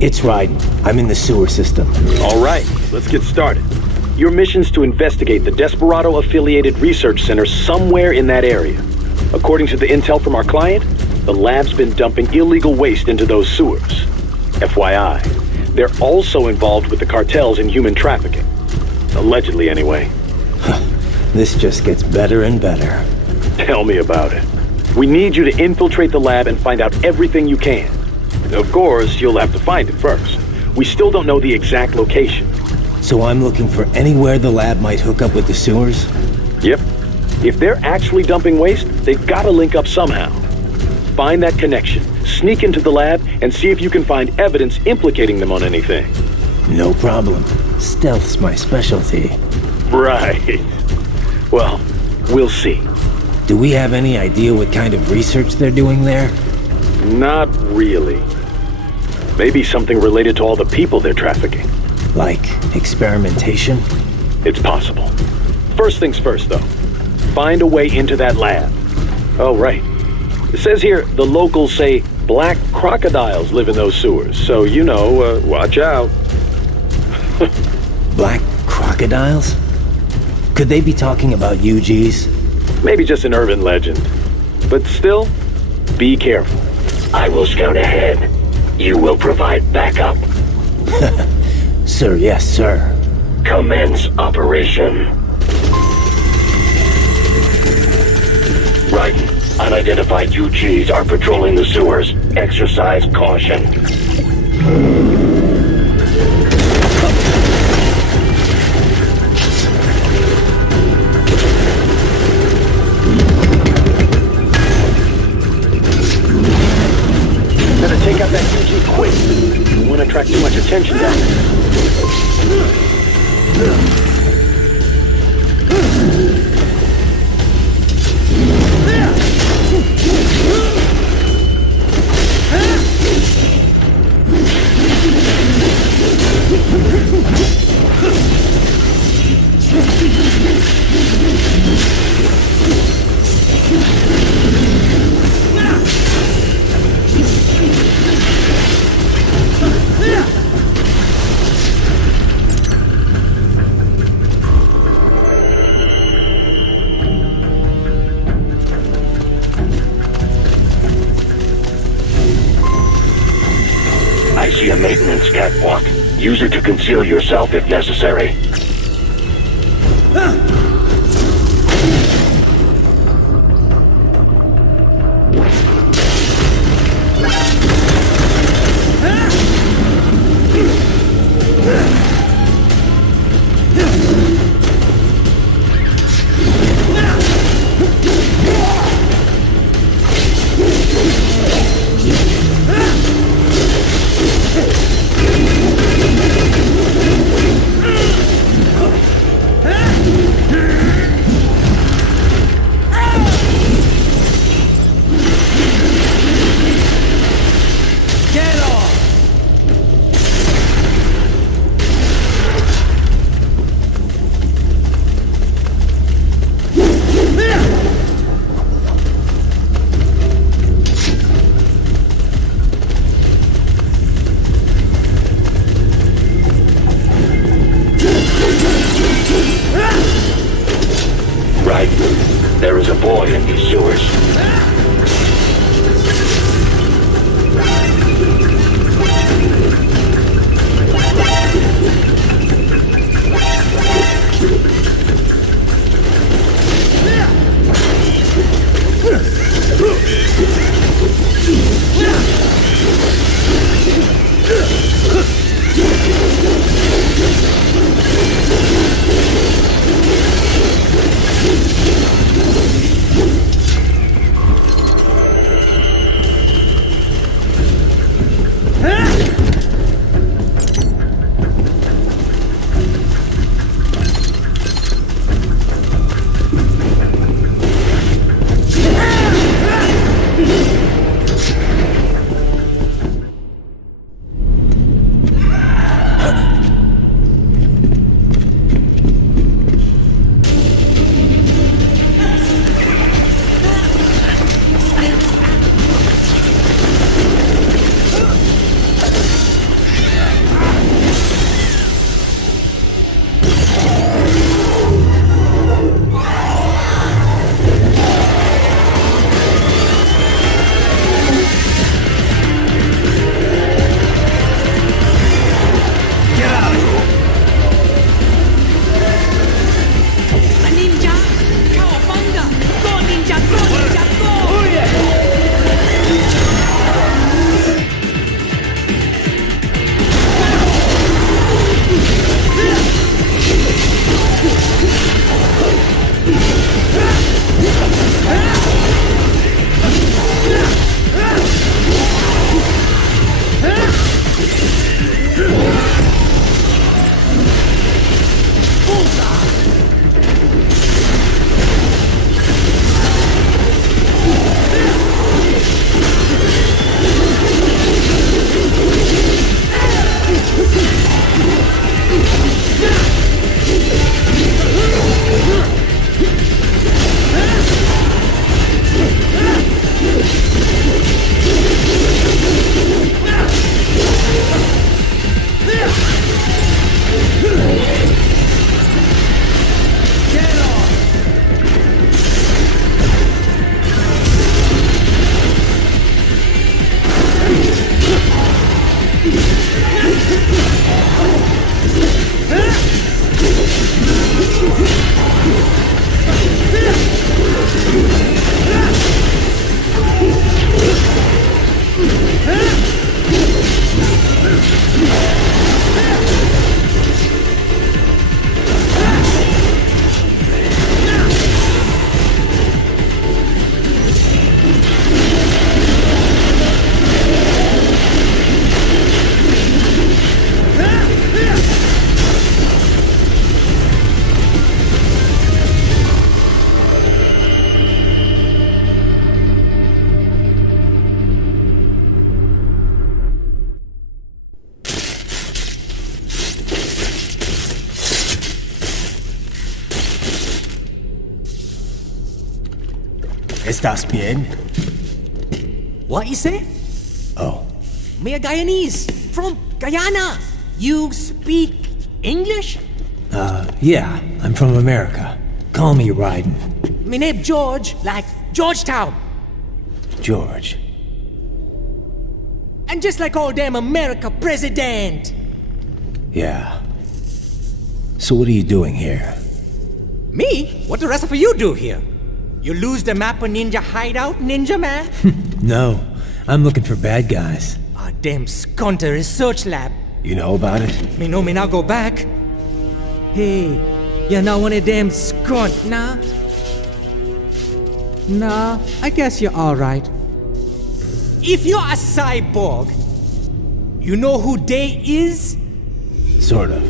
It's Raiden. I'm in the sewer system. All right, let's get started. Your mission's to investigate the Desperado-affiliated research center somewhere in that area. According to the intel from our client, the lab's been dumping illegal waste into those sewers. FYI, they're also involved with the cartels in human trafficking. Allegedly, anyway. This just gets better and better. Tell me about it. We need you to infiltrate the lab and find out everything you can. Of course, you'll have to find it first. We still don't know the exact location. So I'm looking for anywhere the lab might hook up with the sewers? Yep. If they're actually dumping waste, they've got to link up somehow. Find that connection, sneak into the lab, and see if you can find evidence implicating them on anything. No problem. Stealth's my specialty. Right. Well, we'll see. Do we have any idea what kind of research they're doing there? Not really. Maybe something related to all the people they're trafficking. Like experimentation? It's possible. First things first, though. Find a way into that lab. Oh, right. It says here the locals say black crocodiles live in those sewers, so you know, watch out. Black crocodiles? Could they be talking about UGs? Maybe just an urban legend. But still, be careful. I will scout ahead. You will provide backup. Sir, yes, sir. Commence operation. Raiden, unidentified UGs are patrolling the sewers. Exercise caution. Better take out that UG quick. You won't attract too much attention down there. I see a maintenance catwalk. Use it to conceal yourself if necessary. ¿Estás bien? What you say? Oh, Me a Guyanese from Guyana. You speak English? yeah, I'm from America. Call me Ryden. Me name George, like Georgetown. George. And just like all damn America president. Yeah. So what are you doing here? Me? What the rest of you do here? You lose the map of Ninja hideout, Ninja man? No, I'm looking for bad guys. Ah, damn Skunter research lab. You know about it? Me know me now go back. Hey, you're not one of them skunt, nah? Nah, I guess you're alright. If you're a cyborg, you know who they is? Sort of.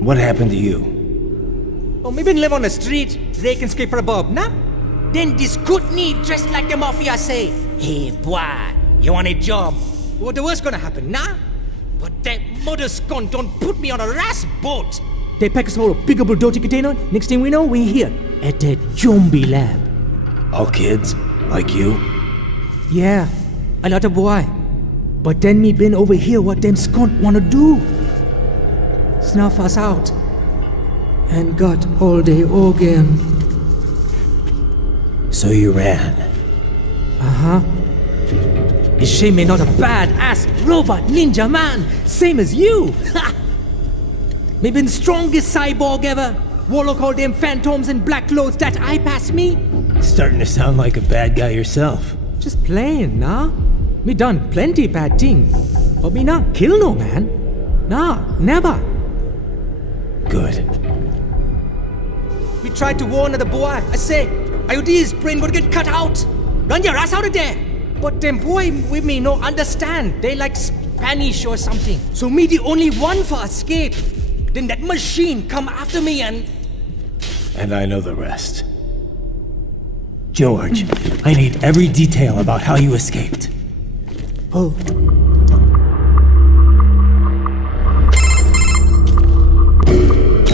What happened to you? Oh, me been live on the street, rake and scrape for a bob, nah? Then this good need dressed like the mafia say, hey boy, you want a job? What the worst gonna happen, nah? But that mother skunt don't put me on a ras boat. They pack us whole a big dirty container. Next thing we know, we're here at the zombie lab. All kids? Like you? Yeah, a lot of boy. But then me been over here what them skunt wanna do. Snuff us out. And got all the organ. So you ran. Uh-huh. Is she me not a bad-ass robot ninja man, same as you? Ha! Me been strongest cyborg ever. Warlock all them phantoms in black clothes that eye pass me. Starting to sound like a bad guy yourself. Just playing, nah? Me done plenty bad thing. But me not kill no man. Nah, never. Good. We tried to warn the boy. I say, IOD's brain would get cut out. Run your ass out of there. But them boy with me no understand. They like Spanish or something. So me the only one for escape. Then that machine come after me and... And I know the rest. George, I need every detail about how you escaped. Oh.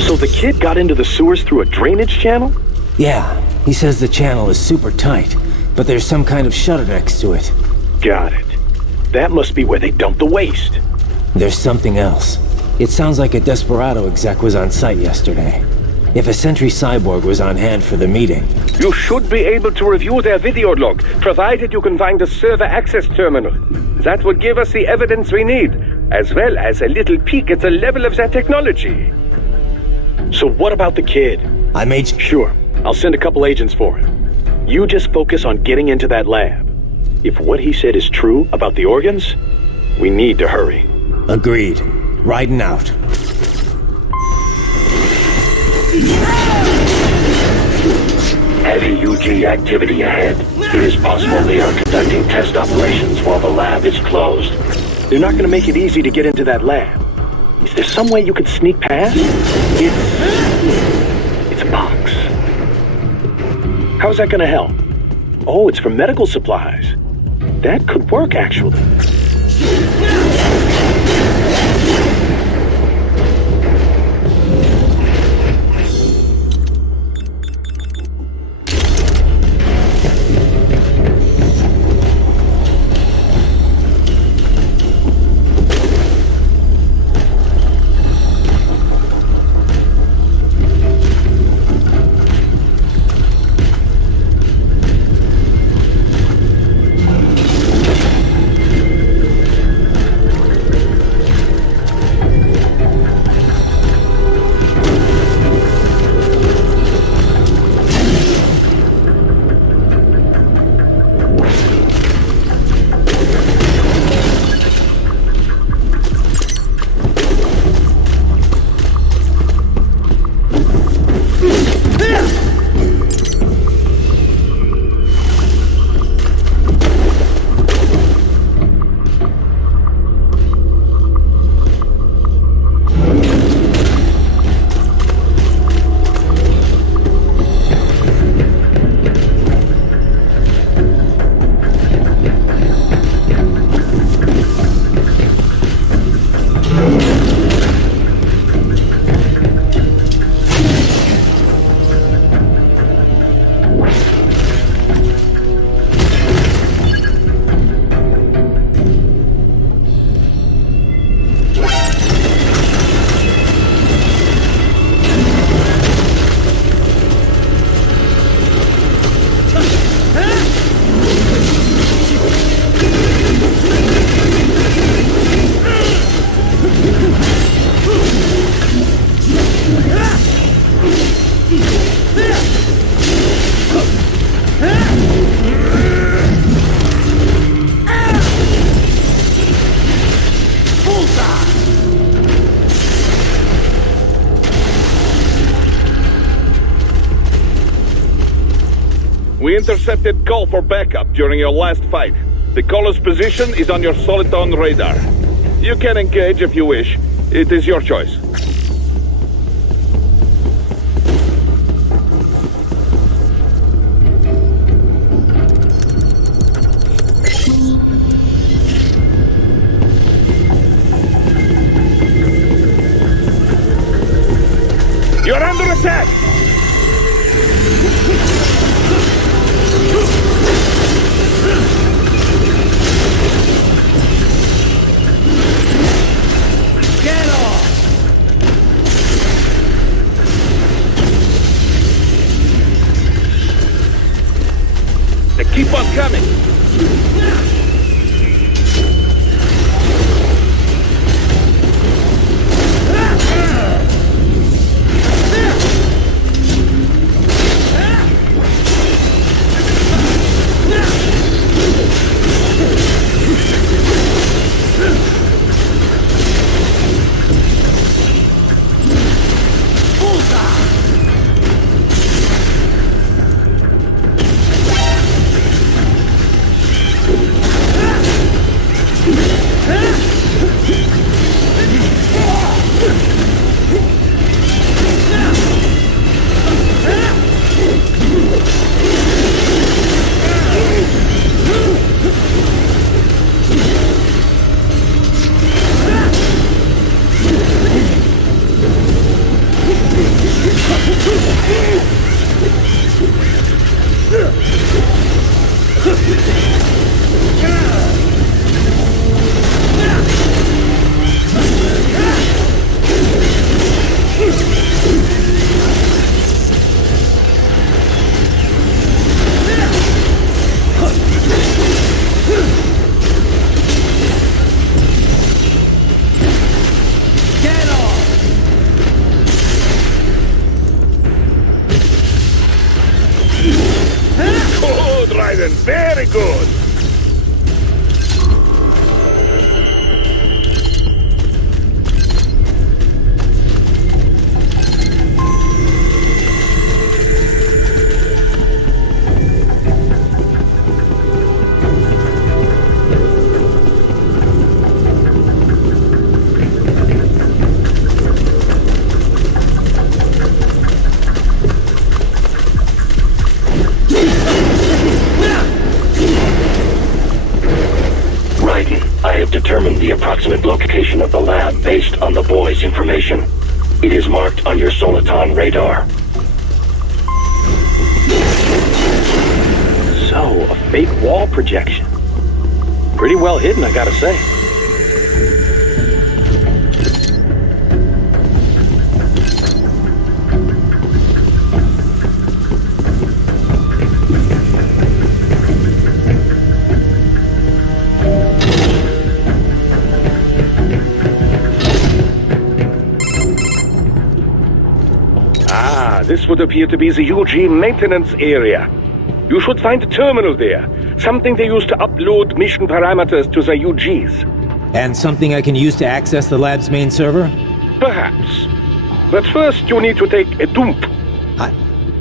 So the kid got into the sewers through a drainage channel? Yeah, he says the channel is super tight, but there's some kind of shutter next to it. Got it. That must be where they dump the waste. There's something else. It sounds like a Desperado exec was on site yesterday. If a Sentry cyborg was on hand for the meeting. You should be able to review their video log, provided you can find a server access terminal. That would give us the evidence we need, as well as a little peek at the level of their technology. So what about the kid? I made Sure, I'll send a couple agents for him. You just focus on getting into that lab. If what he said is true about the organs, we need to hurry. Agreed. Riding out. Heavy UG activity ahead. It is possible they are conducting test operations while the lab is closed. They're not gonna make it easy to get into that lab. Is there some way you could sneak past? It's a box. How's that gonna help? Oh, it's for medical supplies. That could work, actually. intercepted call for backup during your last fight. The caller's position is on your Soliton radar. You can engage if you wish. It is your choice. You're under attack! Get off! They keep on coming! Good, Raiden, very good! I have determined the approximate location of the lab based on the boy's information. It is marked on your Soliton radar. So, a fake wall projection. Pretty well hidden, I gotta say. This would appear to be the UG maintenance area. You should find a terminal there. Something they use to upload mission parameters to the UGs. And something I can use to access the lab's main server? Perhaps. But first you need to take a dump.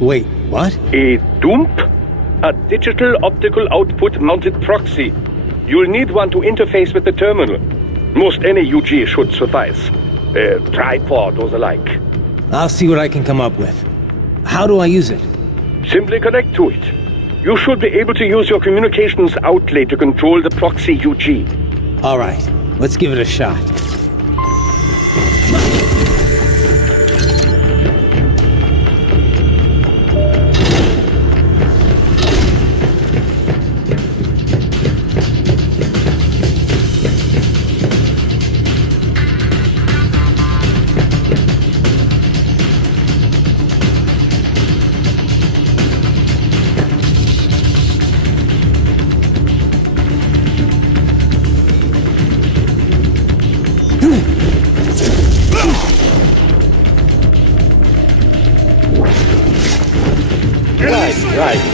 Wait, what? A dump? A digital optical output mounted proxy. You'll need one to interface with the terminal. Most any UG should suffice. A tripod or the like. I'll see what I can come up with. How do I use it? Simply connect to it. You should be able to use your communications outlet to control the proxy UG. All right, let's give it a shot.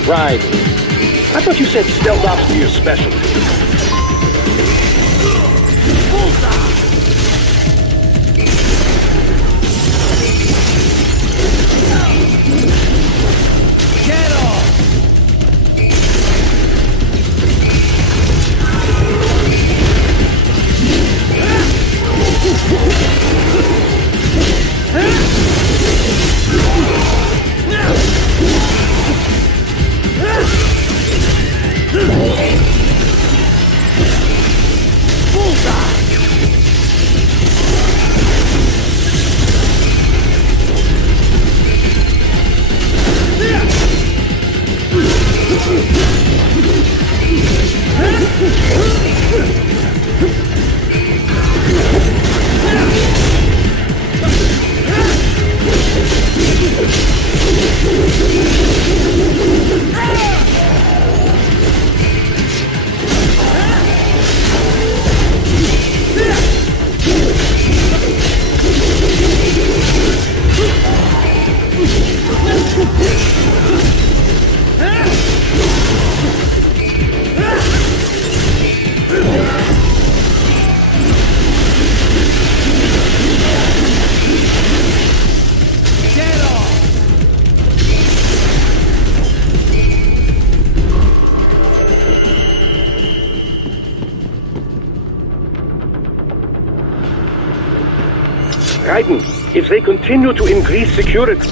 Right. I thought you said stealth ops were your specialty. Get off! Raiden, if they continue to increase security...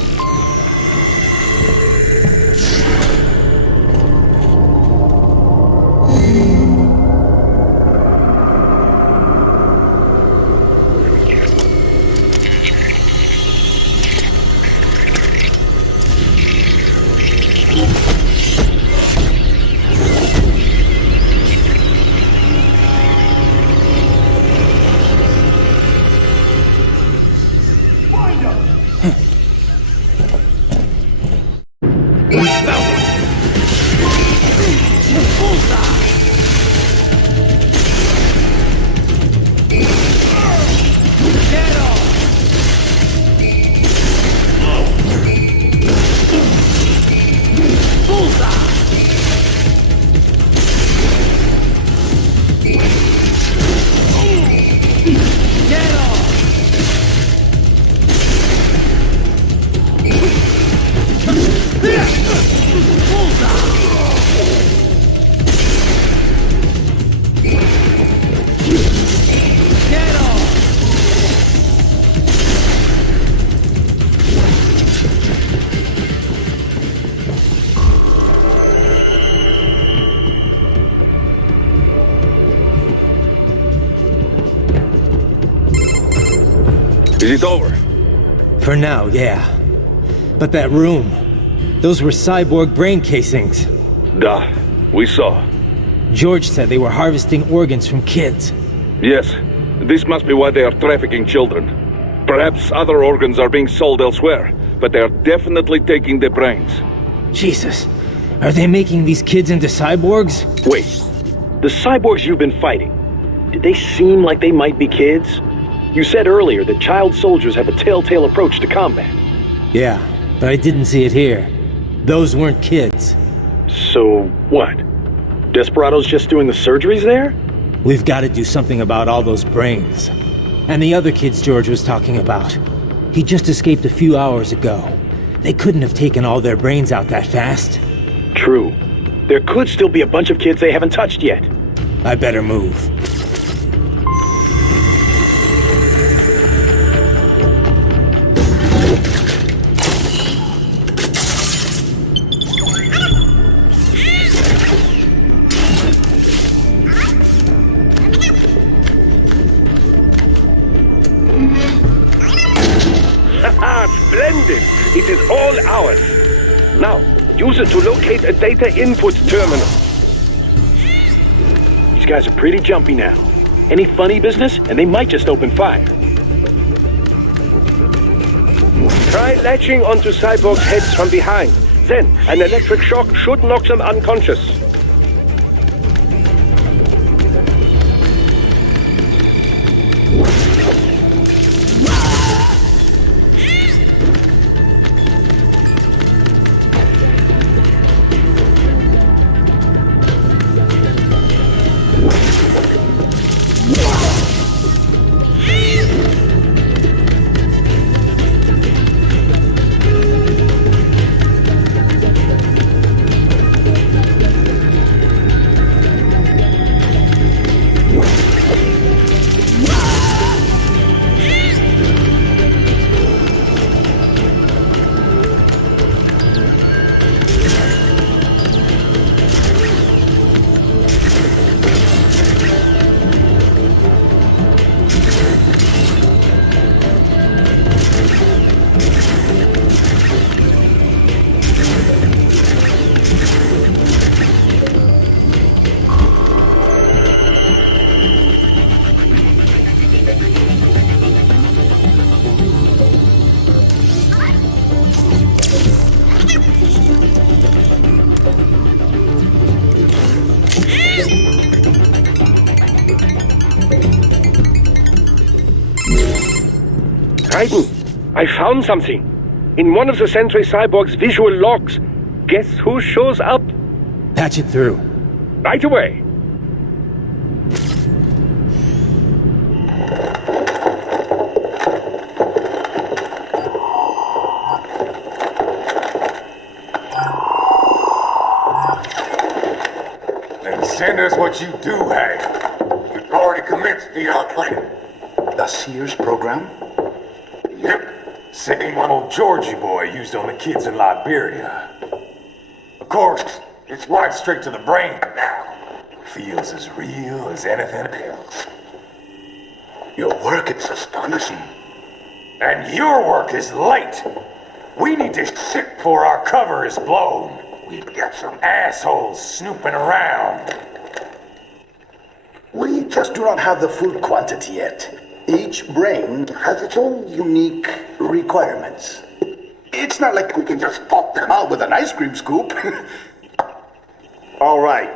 Is it over? For now, yeah. But that room, those were cyborg brain casings. Duh. We saw. George said they were harvesting organs from kids. Yes. This must be why they are trafficking children. Perhaps other organs are being sold elsewhere, but they are definitely taking the brains. Jesus. Are they making these kids into cyborgs? Wait, the cyborgs you've been fighting, did they seem like they might be kids? You said earlier that child soldiers have a telltale approach to combat. Yeah, but I didn't see it here. Those weren't kids. So, what? Desperado's just doing the surgeries there? We've got to do something about all those brains. And the other kids George was talking about. He just escaped a few hours ago. They couldn't have taken all their brains out that fast. True. There could still be a bunch of kids they haven't touched yet. I better move. Splendid! It is all ours. Now, use it to locate a data input terminal. These guys are pretty jumpy now. Any funny business, and they might just open fire. Try latching onto cyborgs' heads from behind. Then, an electric shock should knock them unconscious. Raiden, I found something. In one of the Sentry Cyborg's visual logs. Guess who shows up? Patch it through. Right away. Then send us what you do have. We've already commenced the plan. The Sears program? Yep. Same one old Georgie boy used on the kids in Liberia. Of course, it's right straight to the brain now. Feels as real as anything else. Your work is astonishing. And your work is late. We need to shit before our cover is blown. We've got some assholes snooping around. We just do not have the full quantity yet. Each brain has its own unique requirements. It's not like we can just pop them out with an ice cream scoop. All right.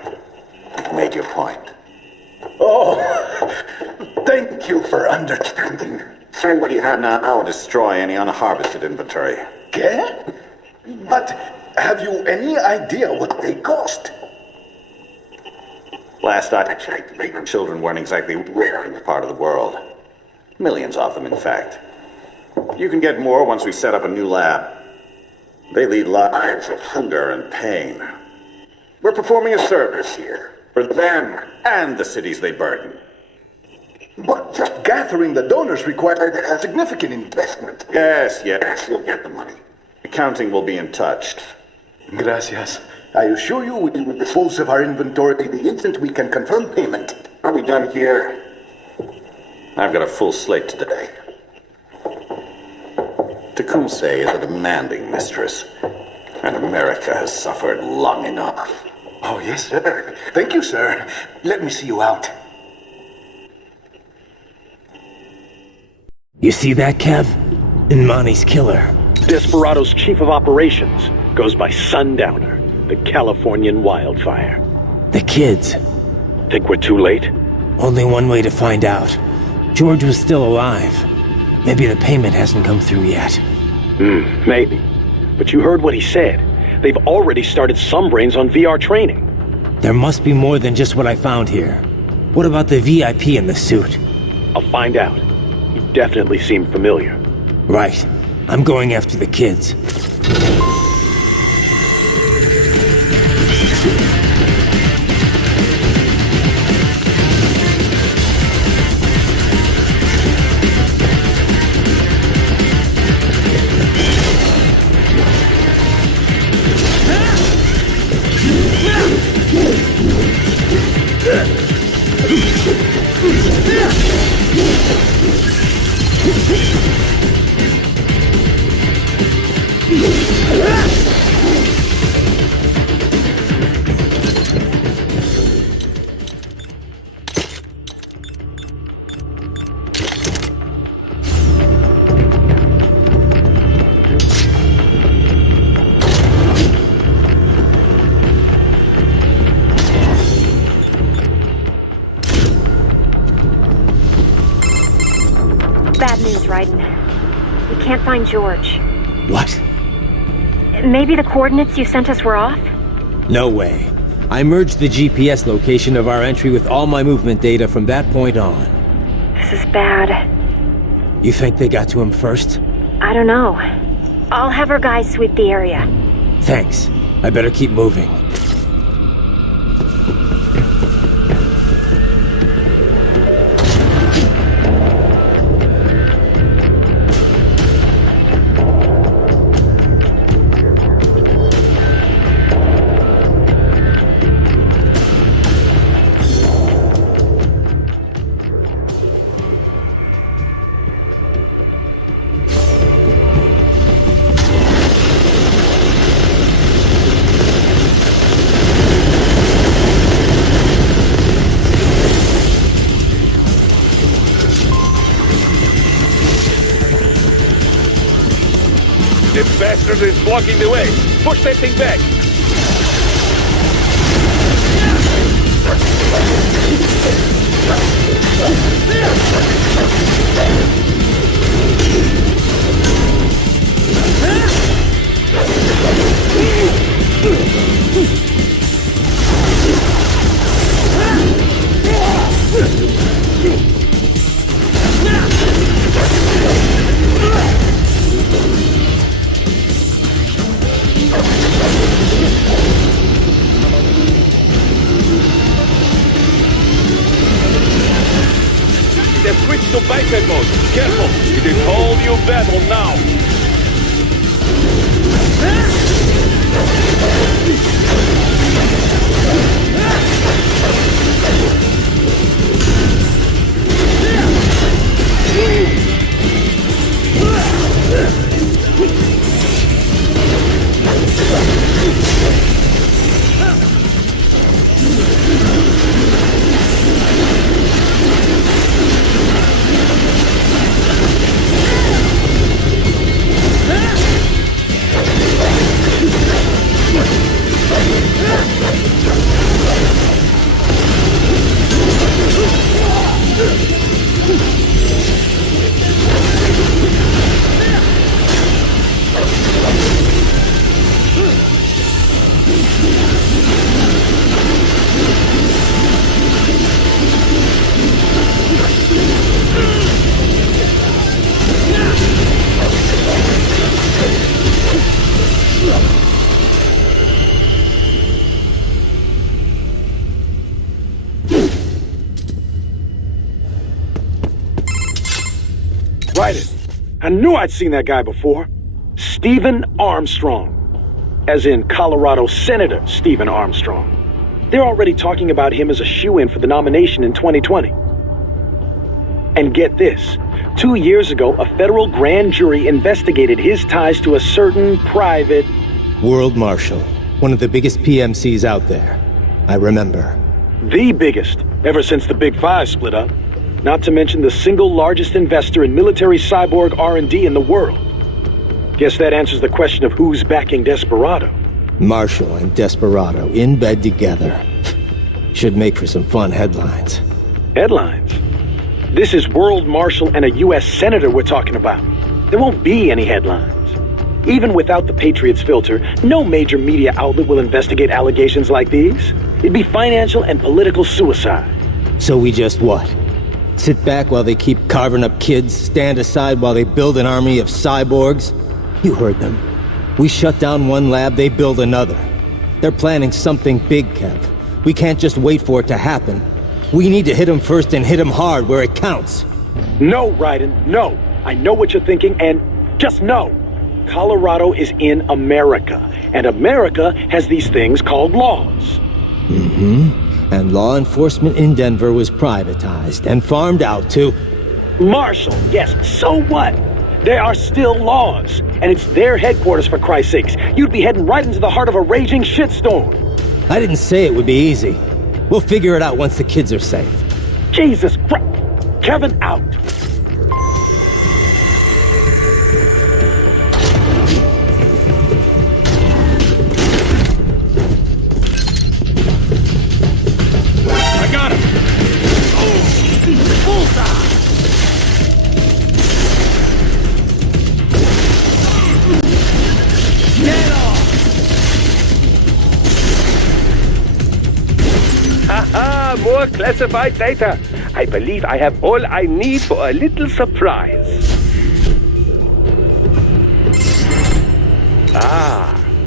Make your point. Oh, thank you for understanding. Say what you have now, or destroy any unharvested inventory. Okay? But have you any idea what they cost? Last I checked, children weren't exactly rare in this part of the world. Millions of them, in fact. You can get more once we set up a new lab. They lead lives of hunger and pain. We're performing a service here, for them and the cities they burden. But just gathering the donors required a significant investment. Yes, you'll get the money. Accounting will be in touch. Gracias. I assure you we will dispose of our inventory the instant we can confirm payment. Are we done here? I've got a full slate today. Tecumseh is a demanding mistress, and America has suffered long enough. Oh, yes, sir. Thank you, sir. Let me see you out. You see that, Kev? Imani's killer. Desperado's chief of operations goes by Sundowner, the Californian wildfire. The kids. Think we're too late? Only one way to find out. George was still alive. Maybe the payment hasn't come through yet. Maybe. But you heard what he said. They've already started some brains on VR training. There must be more than just what I found here. What about the VIP in the suit? I'll find out. He definitely seemed familiar. Right. I'm going after the kids. Bad news, Raiden. We can't find George. What? Maybe the coordinates you sent us were off? No way. I merged the GPS location of our entry with all my movement data from that point on. This is bad. You think they got to him first? I don't know. I'll have our guys sweep the area. Thanks. I better keep moving. The bastard is blocking the way. Push that thing back. to biped mode. Careful, it is all you battle now. I knew I'd seen that guy before. Stephen Armstrong. As in Colorado Senator Stephen Armstrong. They're already talking about him as a shoo-in for the nomination in 2020. And get this. 2 years ago, a federal grand jury investigated his ties to a certain private... World Marshal. One of the biggest PMCs out there. I remember. The biggest, ever since the Big Five split up. Not to mention the single largest investor in military cyborg R&D in the world. Guess that answers the question of who's backing Desperado. Marshall and Desperado in bed together. Should make for some fun headlines. Headlines? This is World Marshal and a U.S. Senator we're talking about. There won't be any headlines. Even without the Patriots filter, no major media outlet will investigate allegations like these. It'd be financial and political suicide. So we just what? Sit back while they keep carving up kids, stand aside while they build an army of cyborgs? You heard them. We shut down one lab, they build another. They're planning something big, Kev. We can't just wait for it to happen. We need to hit them first and hit them hard where it counts. No, Raiden, no. I know what you're thinking, and just no. Colorado is in America, and America has these things called laws. Mm-hmm. And law enforcement in Denver was privatized and farmed out to... Marshall, yes, so what? There are still laws, and it's their headquarters for Christ's sakes. You'd be heading right into the heart of a raging shitstorm. I didn't say it would be easy. We'll figure it out once the kids are safe. Jesus Christ! Kevin, out! More classified data. I believe I have all I need for a little surprise.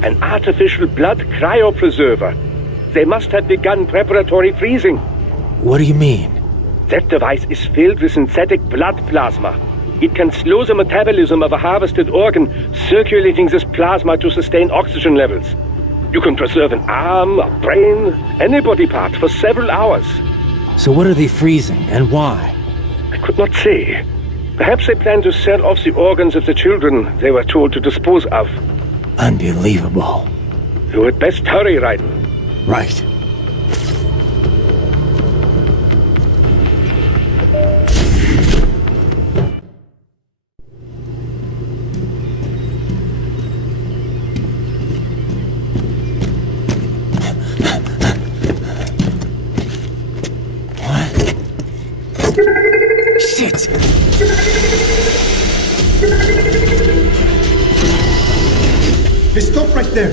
An artificial blood cryopreserver. They must have begun preparatory freezing. What do you mean? That device is filled with synthetic blood plasma. It can slow the metabolism of a harvested organ, circulating this plasma to sustain oxygen levels. You can preserve an arm, a brain, any body part for several hours. So what are they freezing, and why? I could not say. Perhaps they plan to sell off the organs of the children they were told to dispose of. Unbelievable. You had best hurry, Raiden. Right. Shit! Hey, stop right there!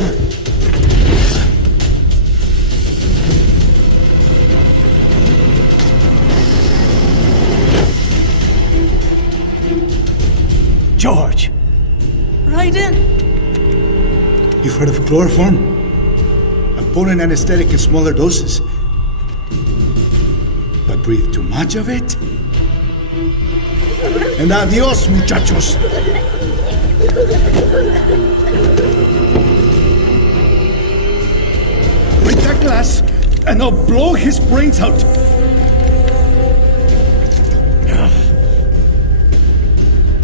George! Raiden! You've heard of chloroform? A potent anesthetic in smaller doses. But breathe too much of it? And adios, muchachos. Break that glass, and I'll blow his brains out.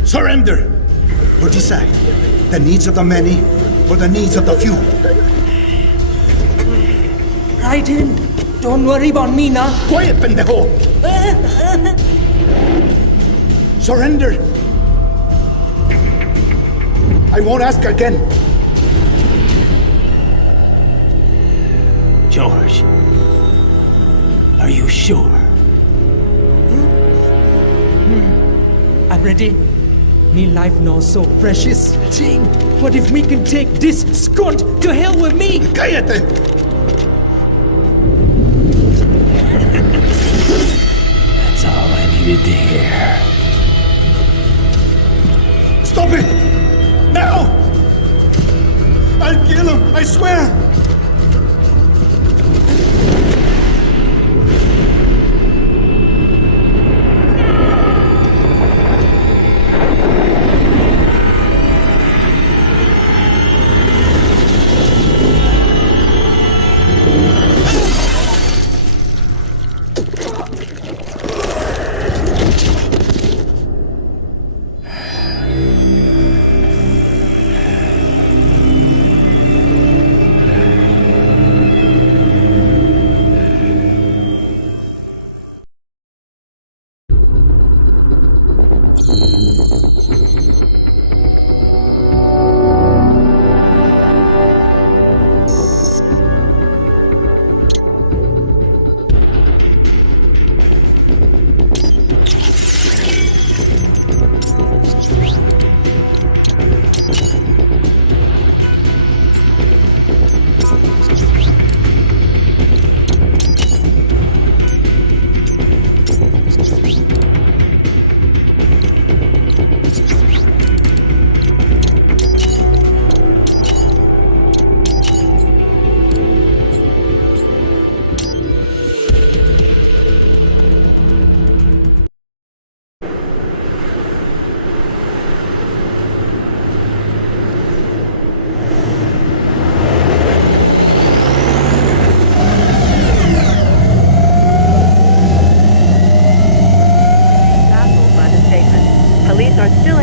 Surrender! Or decide. The needs of the many, or the needs of the few. Right in. Don't worry about me now. Quiet, pendejo! Surrender! I won't ask again. George, are you sure? I'm ready. Me life now so precious. Ting, what if we can take this skunt to hell with me? Cállate! That's all I needed to hear. Stop it! Now! I'll kill him, I swear!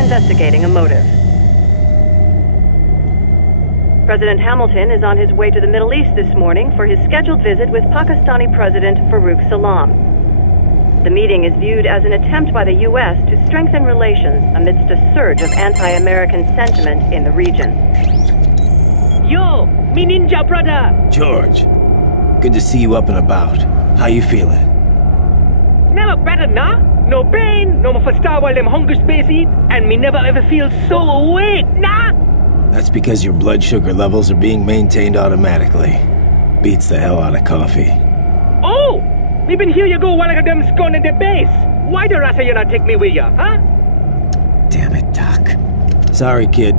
Investigating a motive. President Hamilton is on his way to the Middle East this morning for his scheduled visit with Pakistani President Farouk Salam. The meeting is viewed as an attempt by the U.S. to strengthen relations amidst a surge of anti-American sentiment in the region. Yo, me ninja brother! George, good to see you up and about. How you feeling? Never better, nah? No pain, no more for star while them hunger space eat, and me never ever feel so awake, nah? That's because your blood sugar levels are being maintained automatically. Beats the hell out of coffee. Oh! Me been here you go while I got them scone in the base. Why the rasa you not take me with ya, huh? Damn it, Doc. Sorry, kid.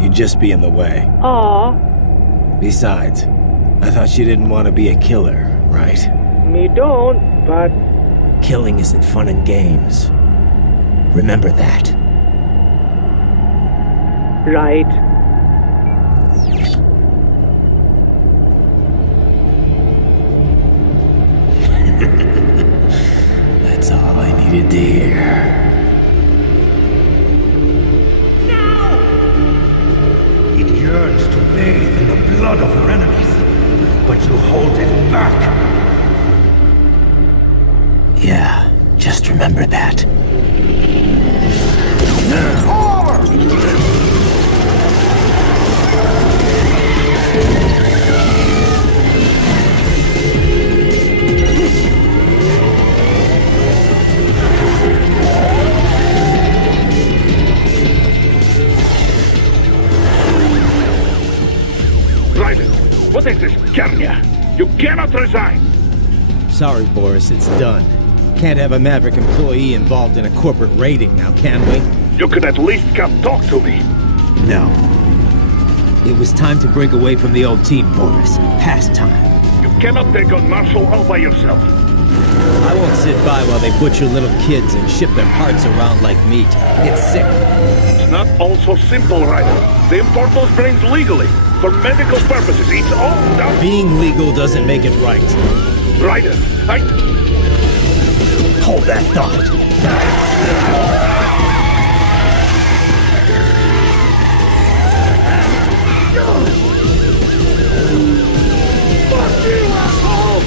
You'd just be in the way. Aw. Besides, I thought you didn't want to be a killer, right? Me don't, but... Killing isn't fun and games. Remember that. Right. That's all I needed to hear. Now! It yearns to bathe in the blood of your enemies, but you hold it back. Yeah, just remember that. Raiden, what is this, Garnia? You cannot resign! Sorry, Boris, it's done. Can't have a Maverick employee involved in a corporate raiding now, can we? You could at least come talk to me. No. It was time to break away from the old team, Boris. Past time. You cannot take on Marshall all by yourself. I won't sit by while they butcher little kids and ship their parts around like meat. It's sick. It's not all so simple, Ryder. They import those brains legally, for medical purposes. It's all done. Being legal doesn't make it right. Ryder, Hold that thought. Fuck you, asshole!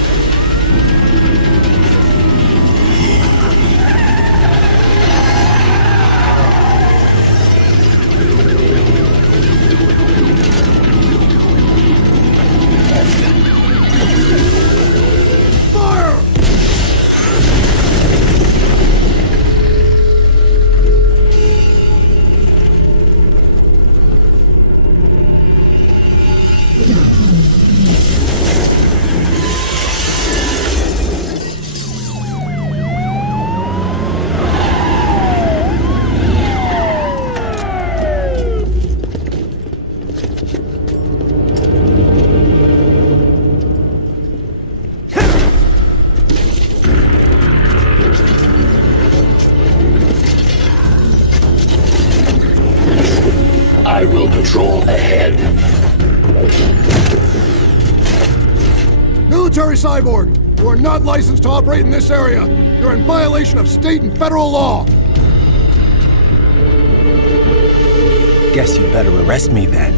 I will patrol ahead. Military cyborg, you are not licensed to operate in this area. You're in violation of state and federal law. Guess you better arrest me then.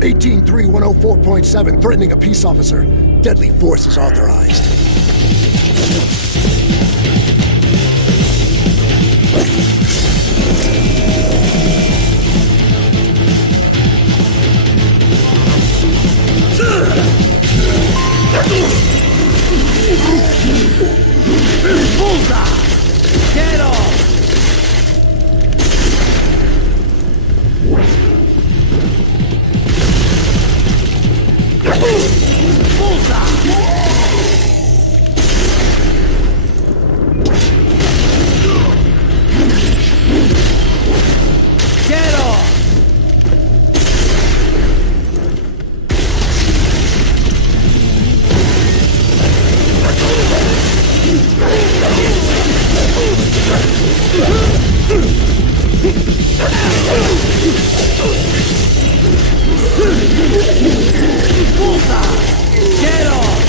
183-104.7, threatening a peace officer. Deadly force is authorized. Get off! Get off! Get off!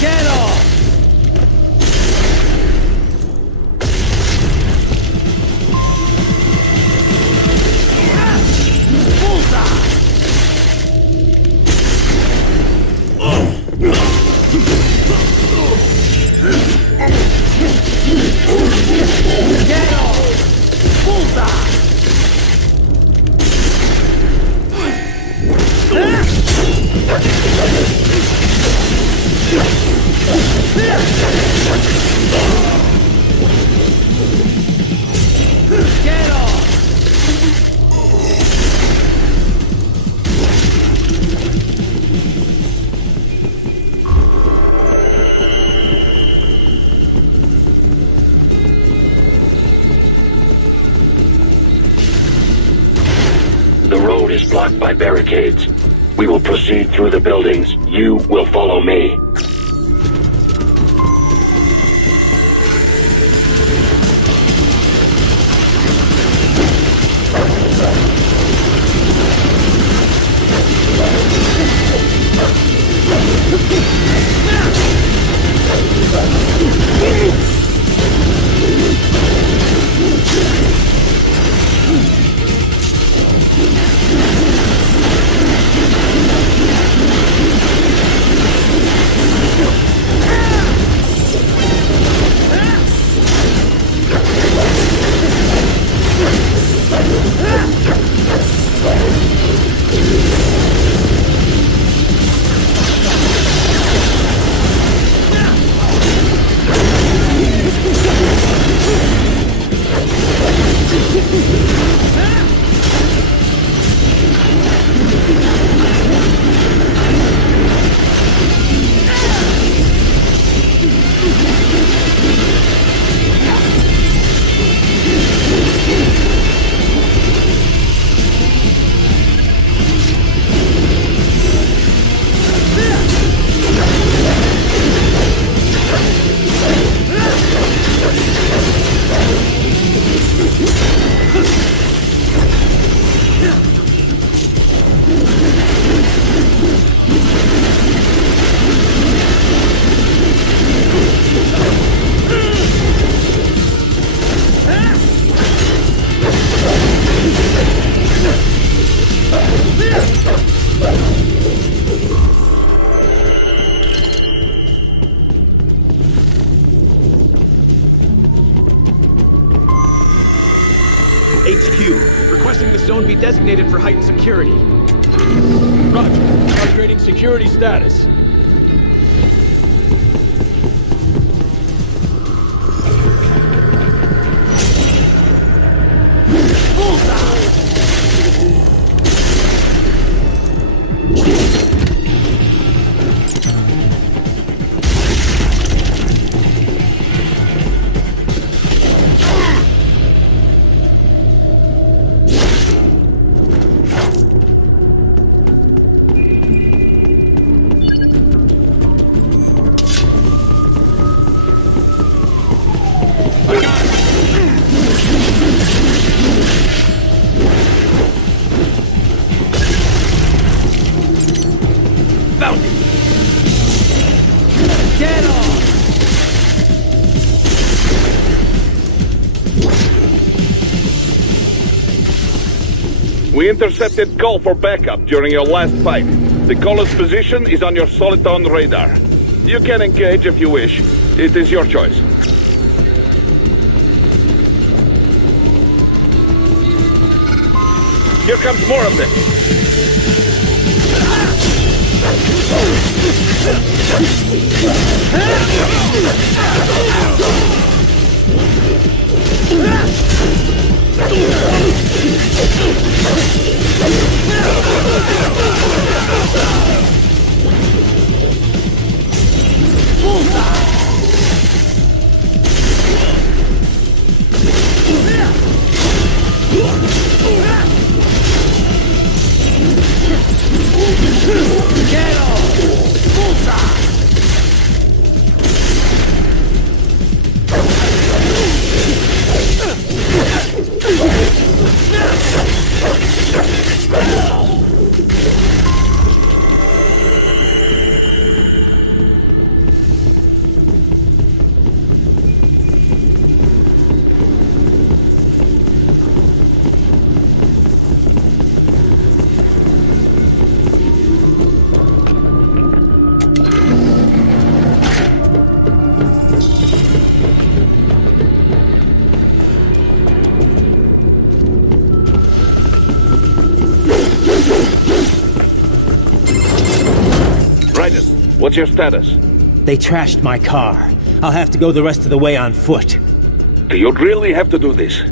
Get off! Get off! Bullseye! Get off! The road is blocked by barricades. We will proceed through the buildings. You will follow me. HQ. Requesting the zone be designated for heightened security. Roger. Upgrading security status. We intercepted call for backup during your last fight. The caller's position is on your Soliton radar. You can engage if you wish. It is your choice. Here comes more of them. What's your status? They trashed my car. I'll have to go the rest of the way on foot. Do you really have to do this?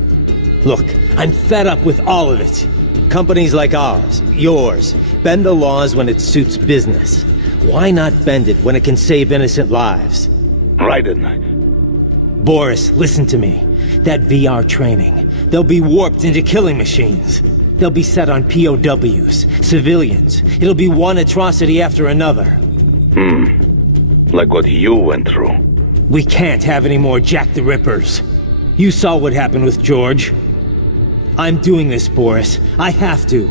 Look, I'm fed up with all of it. Companies like ours, yours, bend the laws when it suits business. Why not bend it when it can save innocent lives? Raiden. Boris, listen to me. That VR training, they'll be warped into killing machines. They'll be set on POWs, civilians. It'll be one atrocity after another. Like what you went through. We can't have any more Jack the Rippers. You saw what happened with George. I'm doing this, Boris. I have to.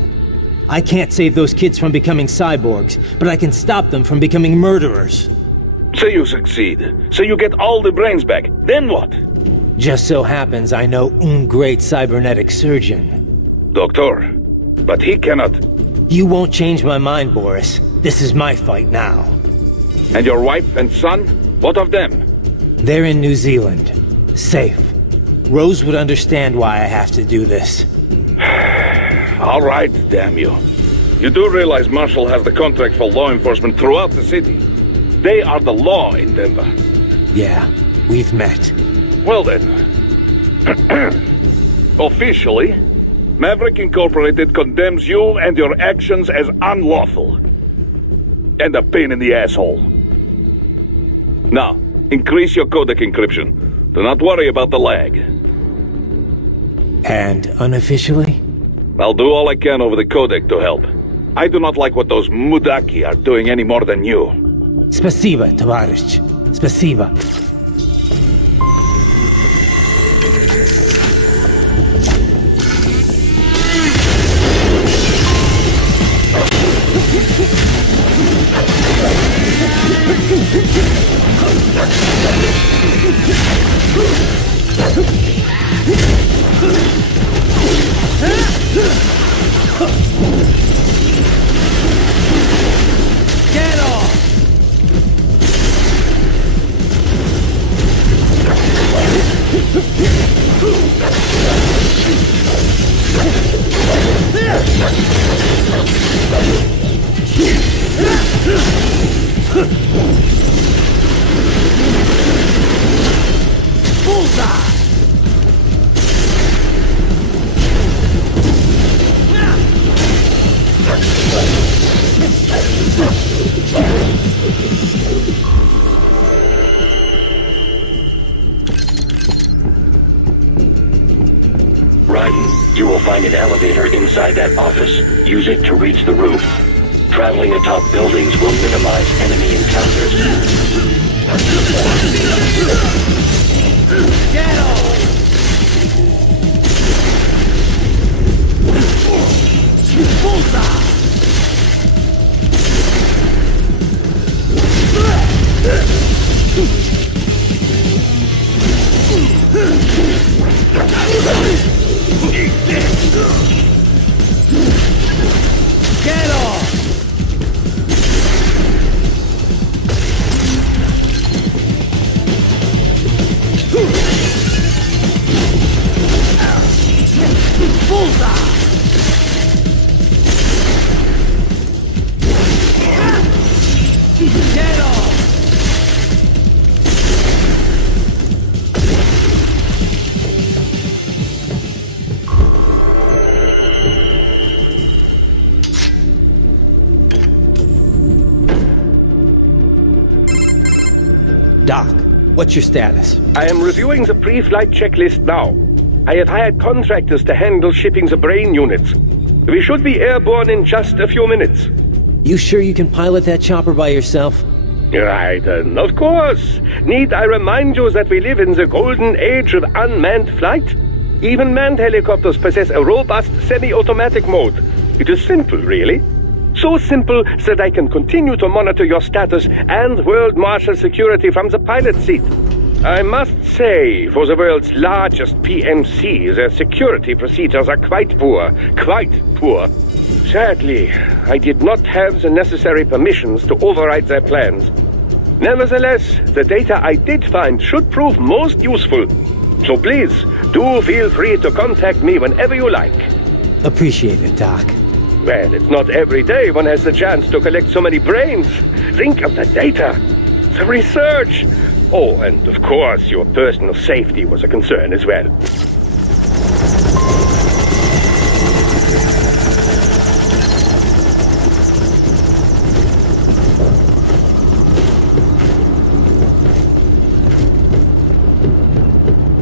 I can't save those kids from becoming cyborgs, but I can stop them from becoming murderers. So you succeed. So you get all the brains back. Then what? Just so happens I know un great cybernetic surgeon. Doctor. But he cannot. You won't change my mind, Boris. This is my fight now. And your wife and son? What of them? They're in New Zealand. Safe. Rose would understand why I have to do this. All right, damn you. You do realize Marshall has the contract for law enforcement throughout the city. They are the law in Denver. Yeah, we've met. Well then. Officially, Maverick Incorporated condemns you and your actions as unlawful. And a pain in the asshole. Now, increase your codec encryption. Do not worry about the lag. And unofficially? I'll do all I can over the codec to help. I do not like what those Mudaki are doing any more than you. Spasiba, Tavarish. Spasiba. Get off! Ryden, you will find an elevator inside that office. Use it to reach the roof. Traveling atop buildings will minimize enemy encounters. Get off! Bullseye! Get off! Bullseye! Get off! Doc, what's your status? I am reviewing the pre-flight checklist now. I have hired contractors to handle shipping the brain units. We should be airborne in just a few minutes. You sure you can pilot that chopper by yourself? Raiden, of course. Need I remind you that we live in the golden age of unmanned flight? Even manned helicopters possess a robust semi-automatic mode. It is simple, really. So simple that I can continue to monitor your status and world marshal security from the pilot seat. I must say, for the world's largest PMC, their security procedures are quite poor. Quite poor. Sadly, I did not have the necessary permissions to override their plans. Nevertheless, the data I did find should prove most useful. So please, do feel free to contact me whenever you like. Appreciate it, Doc. Well, it's not every day one has the chance to collect so many brains. Think of the data, the research. Oh, and of course, your personal safety was a concern as well.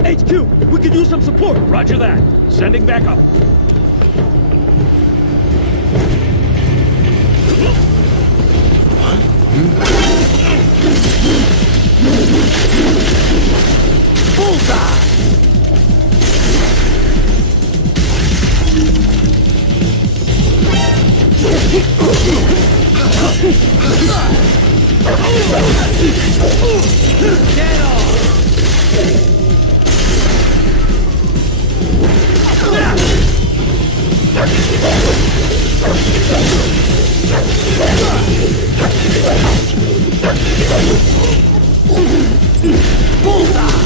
HQ, we could use some support. Roger that. Sending back up. Bullseye! Get off! Bullseye!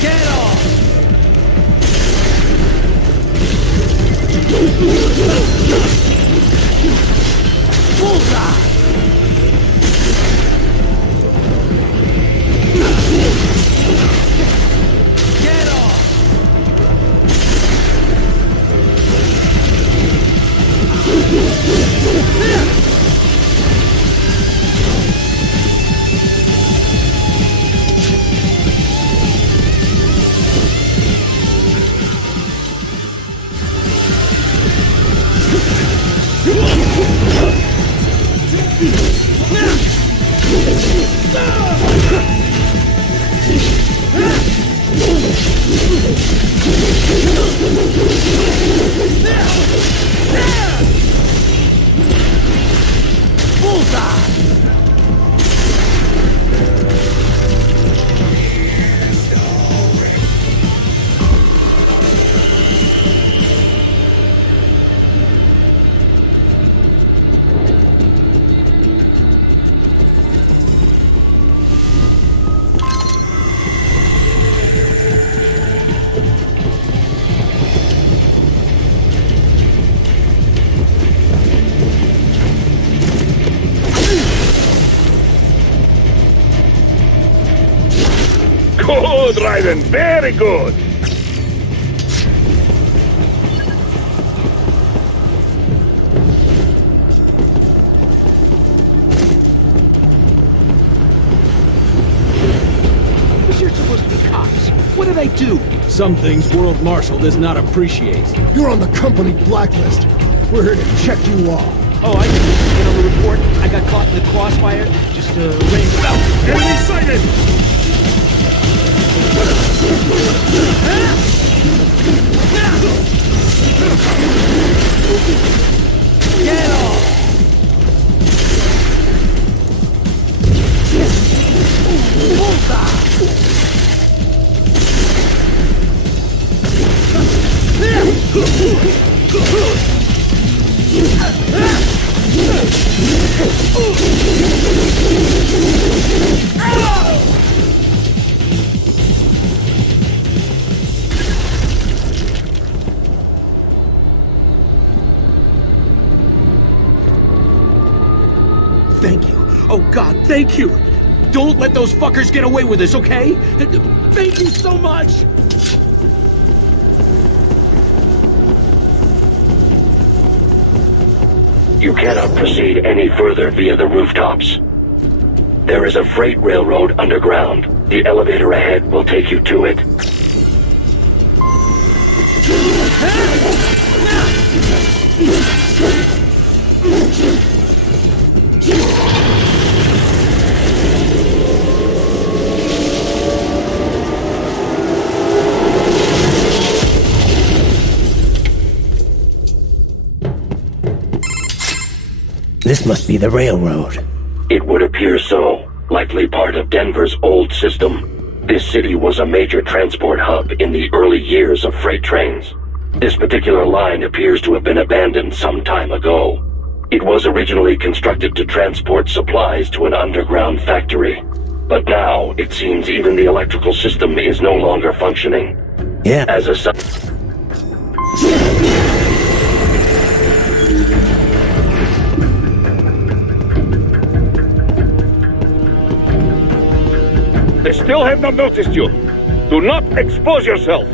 Get off! Bullseye! Get off! Good, Raiden, very good. You're supposed to be cops. What do they do? Some things World Marshal does not appreciate. You're on the company blacklist. We're here to check you off. Oh, I didn't get on the report. I got caught in the crossfire. Just rained it out. Enemy sighted! Get off! Thank you. Oh, God, thank you. Don't let those fuckers get away with this, okay? Thank you so much! You cannot proceed any further via the rooftops. There is a freight railroad underground. The elevator ahead will take you to it. This must be the railroad. It would appear so. Likely part of Denver's old system. This city was a major transport hub in the early years of freight trains. This particular line appears to have been abandoned some time ago. It was originally constructed to transport supplies to an underground factory. But now, it seems even the electrical system is no longer functioning. Yeah. As a They still have not noticed you. Do not expose yourself.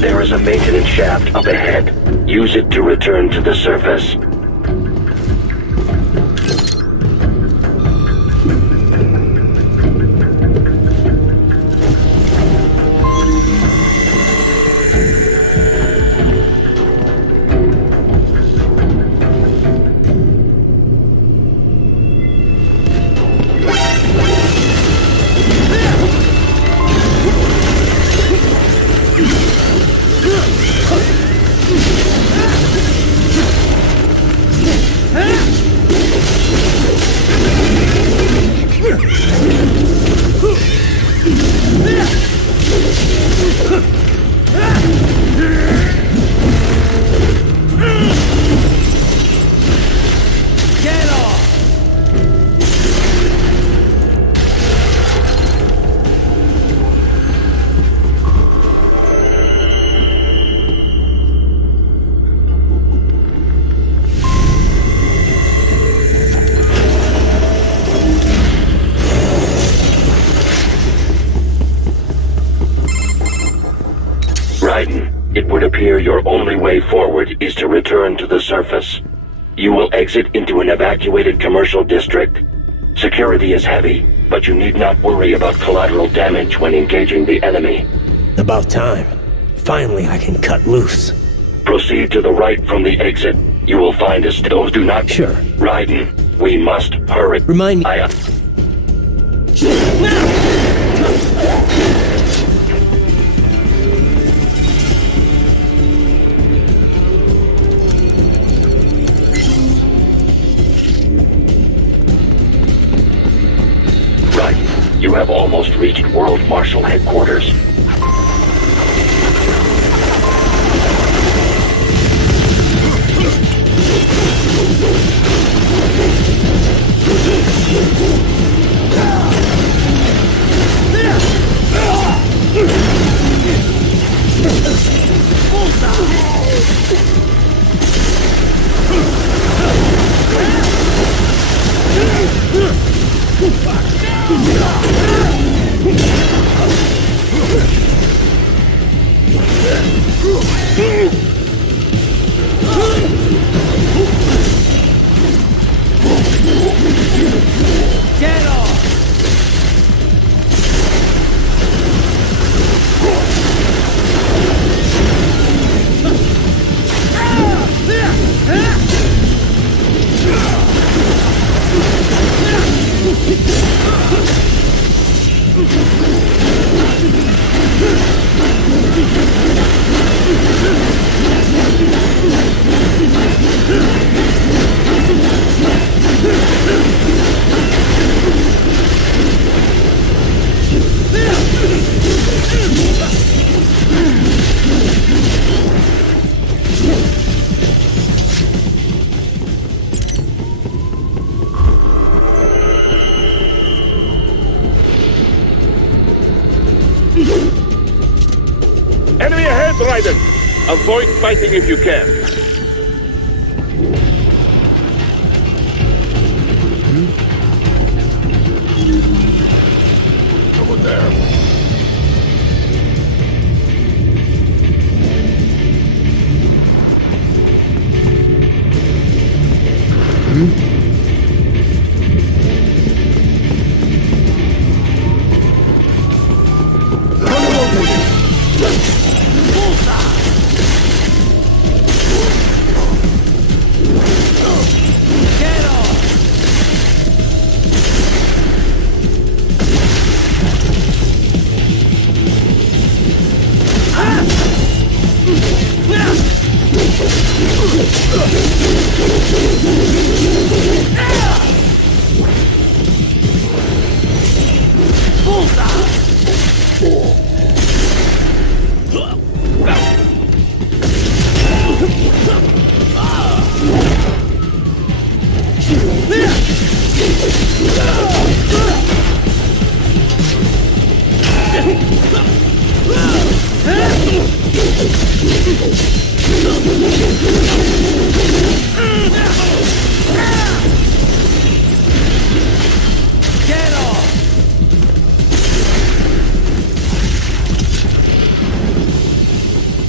There is a maintenance shaft up ahead. Use it to return to the surface. It would appear your only way forward is to return to the surface. You will exit into an evacuated commercial district. Security is heavy, but you need not worry about collateral damage when engaging the enemy. About time. Finally, I can cut loose. Proceed to the right from the exit. You will find us. Those do not... Sure. Raiden, we must hurry. Remind me... You have almost reached World Marshal Headquarters. Enemy ahead, Raiden! Avoid fighting if you can. Someone there!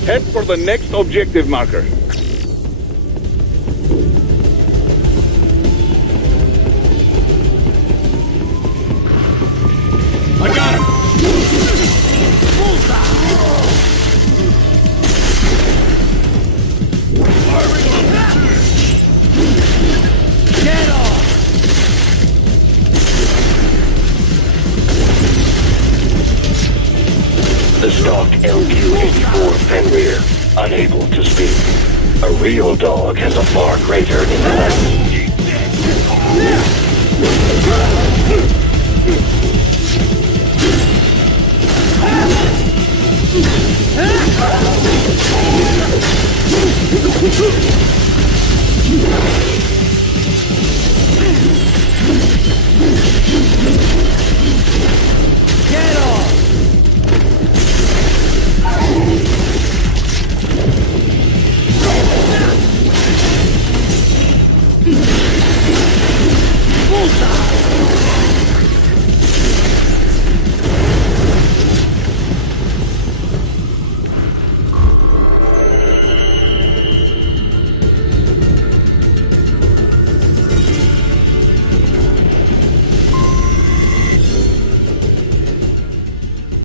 Head for the next objective marker. I got him! Get off! The stalked LQ-84 Fenrir, unable to speak. A real dog has a far greater intellect.